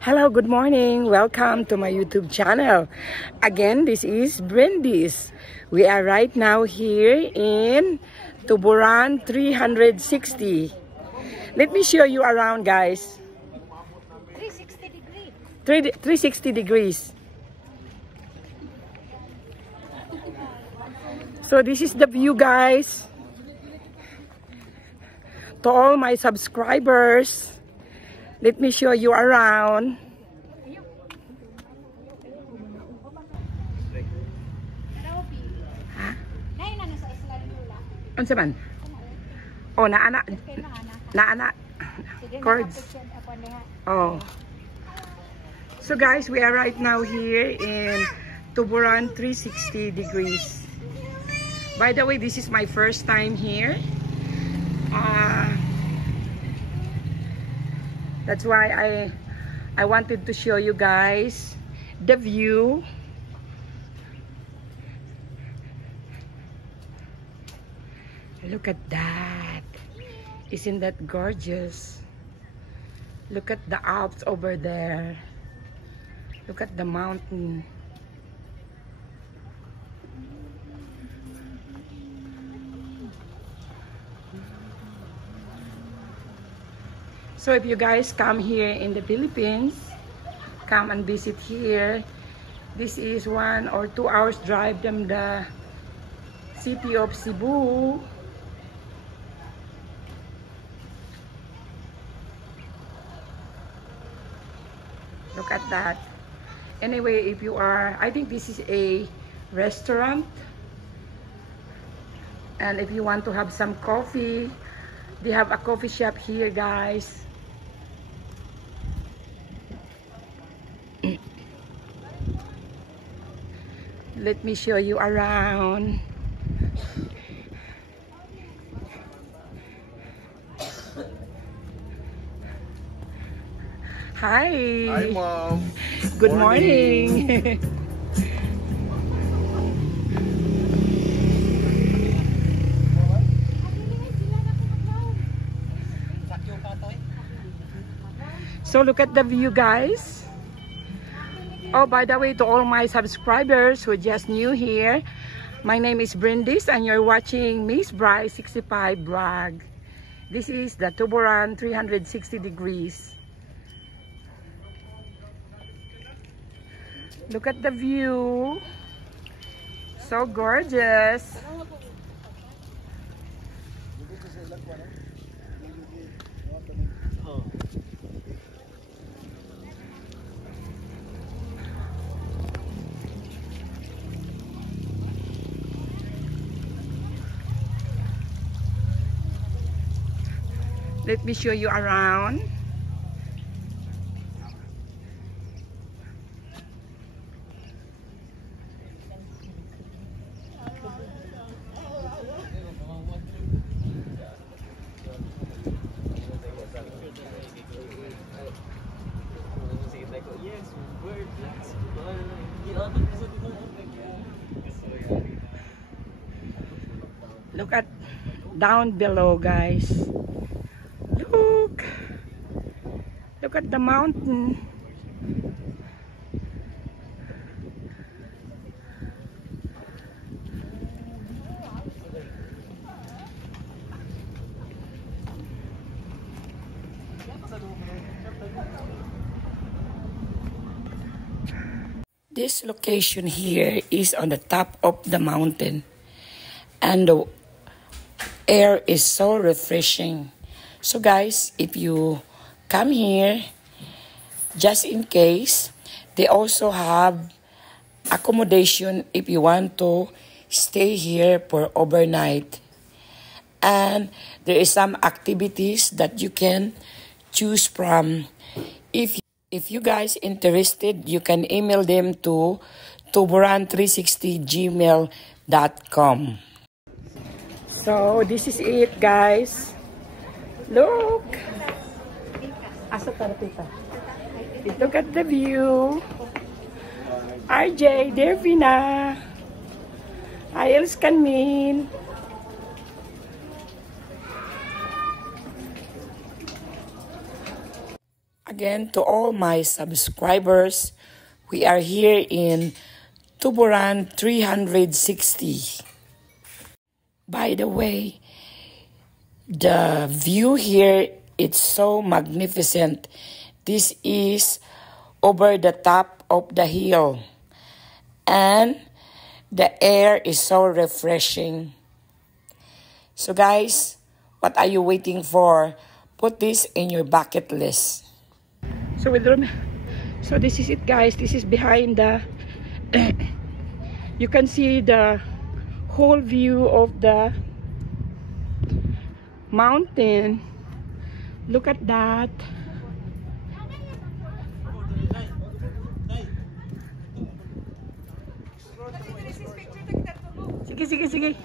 Hello, good morning. Welcome to my YouTube channel. Again, this is Brindis. We are right now here in Tuburan 360. Let me show you around, guys. 360 degrees. 360 degrees. So this is the view, guys. To all my subscribers, let me show you around. Ha? Ano saman? Oh, naana. Chords. Oh. So guys, we are right now here in Tuburan 360 degrees. By the way, this is my first time here. That's why I wanted to show you guys the view. Look at that. Isn't that gorgeous? Look at the Alps over there. Look at the mountain. So if you guys come here in the Philippines, come and visit here. This is 1 or 2 hours drive from the city of Cebu. Look at that. Anyway, if you are, I think this is a restaurant. And if you want to have some coffee, they have a coffee shop here, guys. Let me show you around. Hi. Hi, Mom. Good morning. So look at the view, guys. Oh, by the way, to all my subscribers who are just new here, my name is Brindis and you're watching Miss Bryce 65 Vlog. This is the Tuburan 360 degrees. Look at the view. So gorgeous. Let me show you around. Look at down below, guys. Look at the mountain. This location here is on the top of the mountain, and the air is so refreshing. So guys, if you come here, just in case, they also have accommodation if you want to stay here for overnight. And there is some activities that you can choose from. If you guys interested, you can email them to tuburan360gmail.com. So this is it, guys. Look. Asa tita? Look at the view. RJ, Dervina. Ayels Kanmin. Again, to all my subscribers, we are here in Tuburan 360. By the way, the view here, it's so magnificent. This is over the top of the hill. And the air is so refreshing. So guys, what are you waiting for? Put this in your bucket list. So this is it, guys. This is behind the you can see the whole view of the mountain. Look at that. Sige.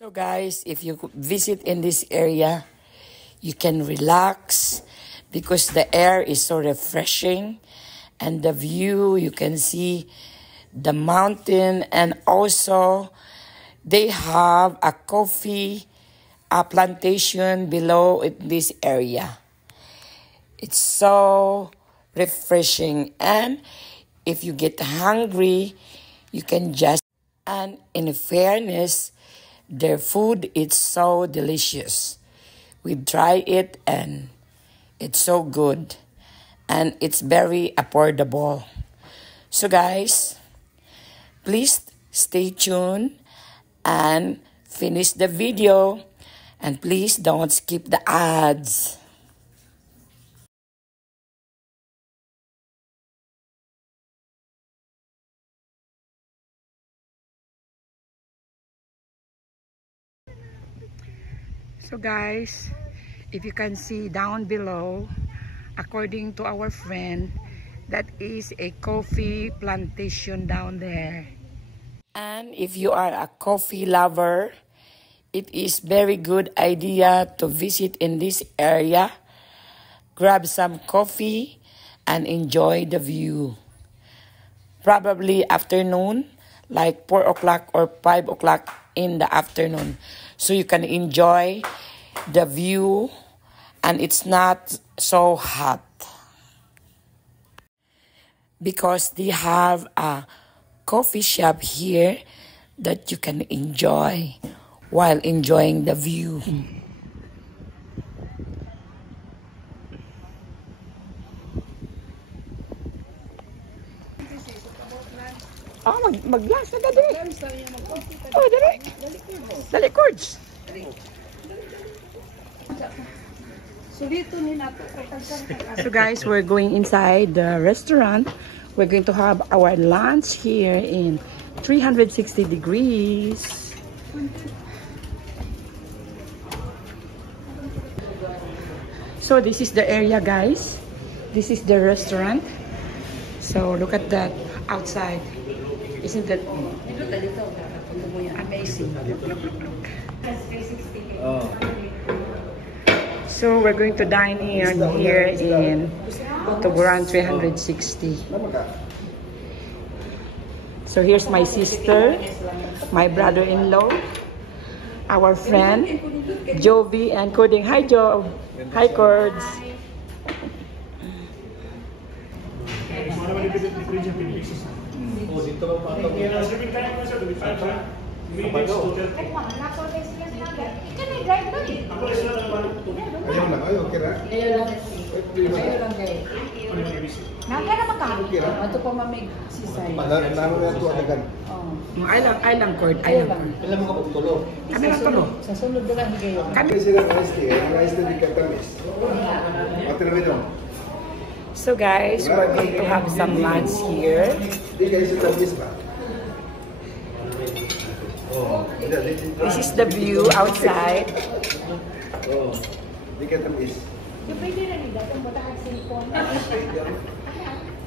So guys, if you visit in this area, you can relax because the air is so refreshing and the view, you can see the mountain, and also they have a coffee plantation below in this area. It's so refreshing, and if you get hungry, you can just, and in fairness, their food is so delicious. We try it and it's so good and it's very affordable. So guys, please stay tuned and finish the video, and please don't skip the ads. So guys, if you can see down below, according to our friend, that is a coffee plantation down there. And if you are a coffee lover, it is very good idea to visit in this area, grab some coffee and enjoy the view. Probably afternoon, like 4 o'clock or 5 o'clock in the afternoon, so you can enjoy the view and it's not so hot because they have a coffee shop here that you can enjoy while enjoying the view. Oh, mag-glass na dali. Oh, dali. Dali, cords. So guys, we're going inside the restaurant. We're going to have our lunch here in 360 degrees. So this is the area, guys. This is the restaurant. So look at that outside. Isn't that amazing? Look. So we're going to dine in here in Tuburan 360. So here's my sister, my brother-in-law, our friend, Jovi and Coding. Hi, Jov. Hi, Cords. I lang Cord. Kami lang tulo. Sa sunod na lang kayo. So guys, we're going to have some lunch here. This is the view outside.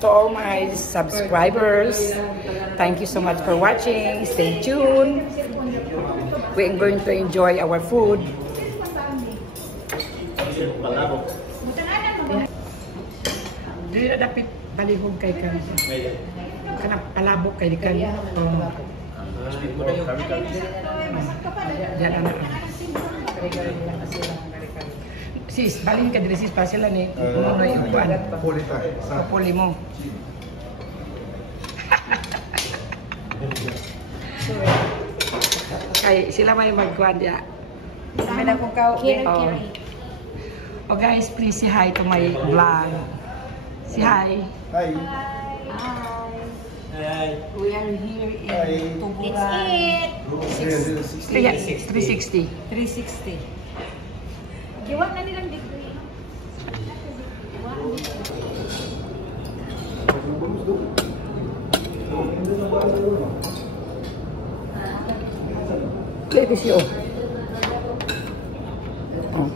To all my subscribers, thank you so much for watching. Stay tuned. We're going to enjoy our food. Dili na dapat balihog kay kan. Kana palabok kay kan. Diyan na. Sis, balin ka diri sis pa sila ni. Ano yung buwan? Puli ta. Sa Puli mo. Kay sila may magkuhan diya. May na kung kao. Oh guys, please say hi to my vlog. Say hi. Hi. Hi. We are here in Hi. Tuburan. Let's eat. 360. 360. Giwa na nilang degree. Play this yo. Oh.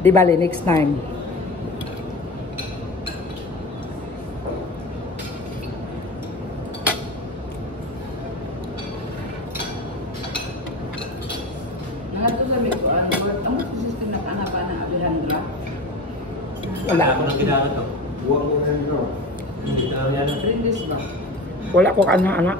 Di bali, next time. Wala. Wala ko anak-anak.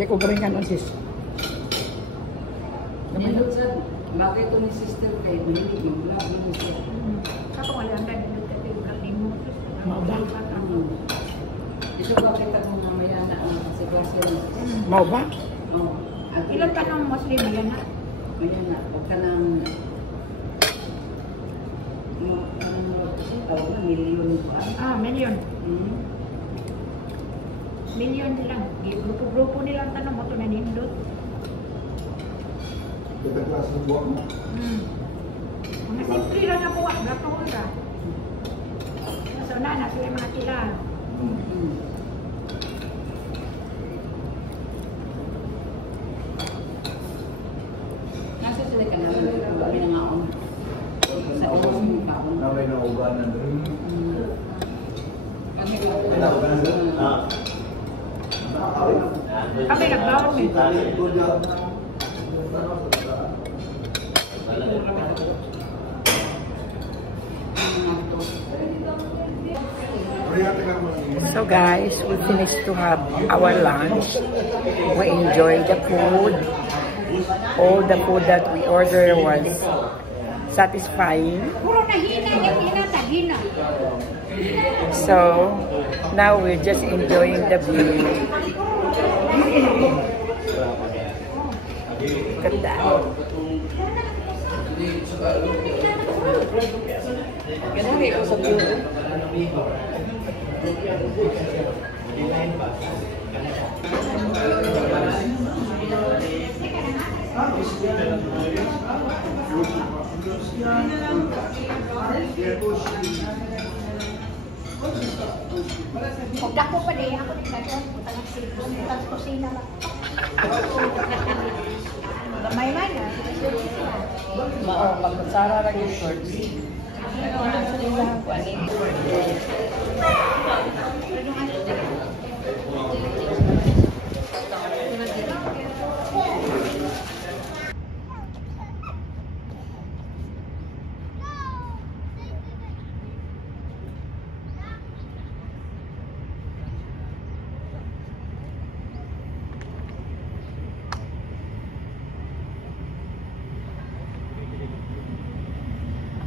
Kaya ko galing ka nun, sis. Bakit ito ni sister kay Billy, yung vlog ni siya. Kapag wala ang ganito, mo. Ito bakit ako mamaya na ang kasiglasya ni sister. Mau ba? Oh, Ilan ka ng Muslim yan na? Maya na, huwag ka nang milyon pa. Million. Hmm? Million lang. Grupo-grupo nilang tanong mo ito na nindot. Kita kelas buat. Mga simple lang na po. Gatoon ka. So na sila mga tila. Nasa sila ka naman, kami na nga ako. Sa iwas mo pa ako. Naway na ubanan rin. Kami ka. Kami nagbawon eh. So guys, we finished to have our lunch. We enjoyed the food. All the food that we ordered was satisfying. Puro nahina yung hinatagina. So now we're just enjoying the view. Ganda. Ganari ko sa view. Kung dako pa din, ako din nagawin. Punta ng silbo. Punta sa kusina lang. Gamay man ah. Mao pagkasara ra gyud shorts.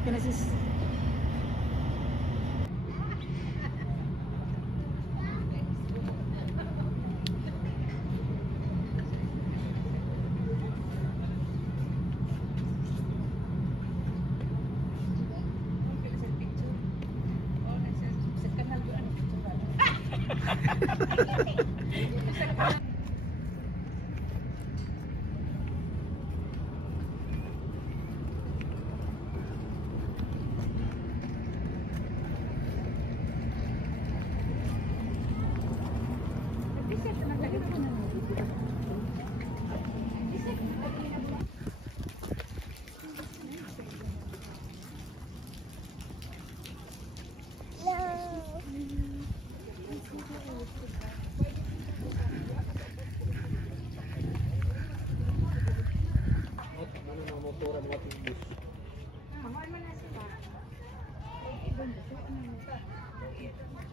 Kaya sis.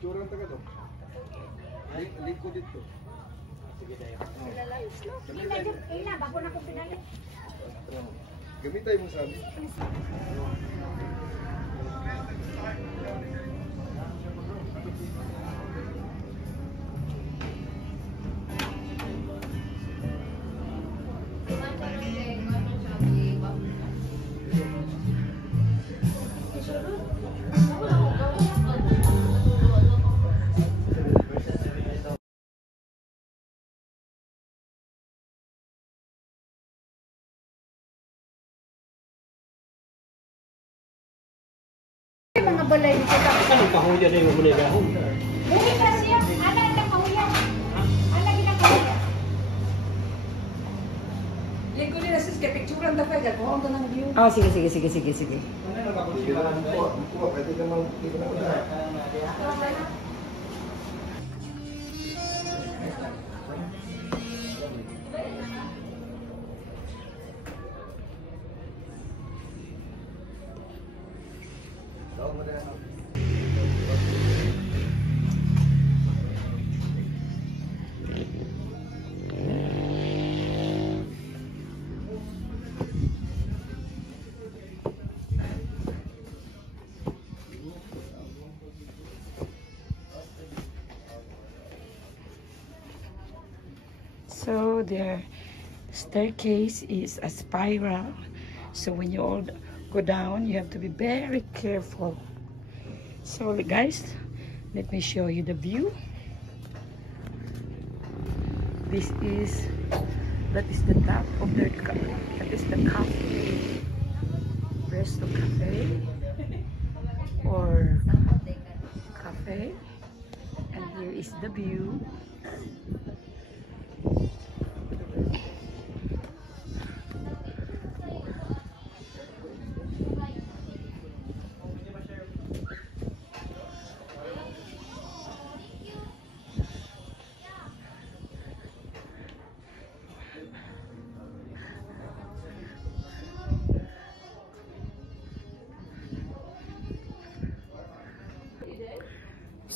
Curang taga to. Liko dito. Sige tayo. Ila, bago na kong pinali. Gamitay mo sa amin. Mga balay dito sa Ano kahuya na yung muna gahon? Bukit na siya. Ala na kahuyan. Ala gina kahuyan. Linggo nila sis, kaya picturean na pa, gagawin ka ng view. Oh, sige. Sige na kuha. Pwede ka mang hindi na una. So their staircase is a spiral. So when you all go down, you have to be very careful. So guys, let me show you the view. That is the top of their that is the cafe, Resto Cafe or cafe, and here is the view.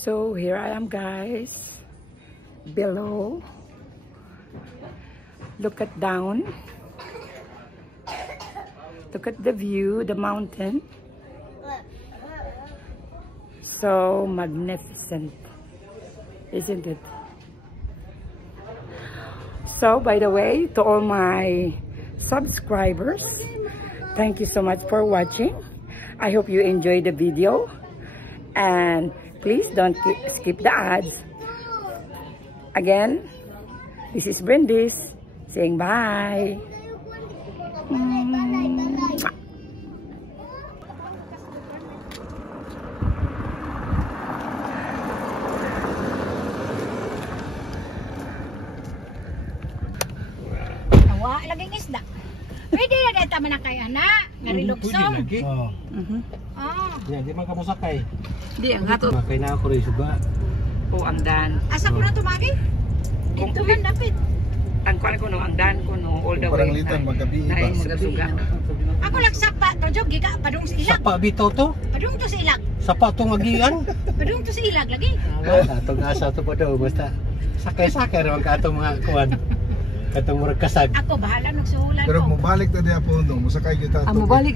So here I am, guys, below. Look at down. Look at the view, the mountain. So magnificent, isn't it? So by the way, to all my subscribers, thank you so much for watching. I hope you enjoyed the video, and please don't skip the ads. Again, this is Brindis saying bye. Tawa, laging isda. Pwede na dahil tama na kayo na. Nariluksong. Oo. Oh. Yan, di man ka musakay. Di ang hato. Makay na ako rin suba. O ang dan. Asa ko na tumagi? Dito man dapit. Ang kuan ko no, ang dan ko no, all the way. Parang litan, magabi iba. Suga. Ako lang sapa to jog giga padung sa ilag. Sapa bitaw to. Padung to sa ilag. Sapa to ngagian. Padung to sa ilag lagi. Atong asa to pa daw basta sakay-sakay ra ka atong mga kuan. Katong murag kasag. Ako bahala nagsuhulan Pero ko. mabalik na diya po, musakay kita. Mobalik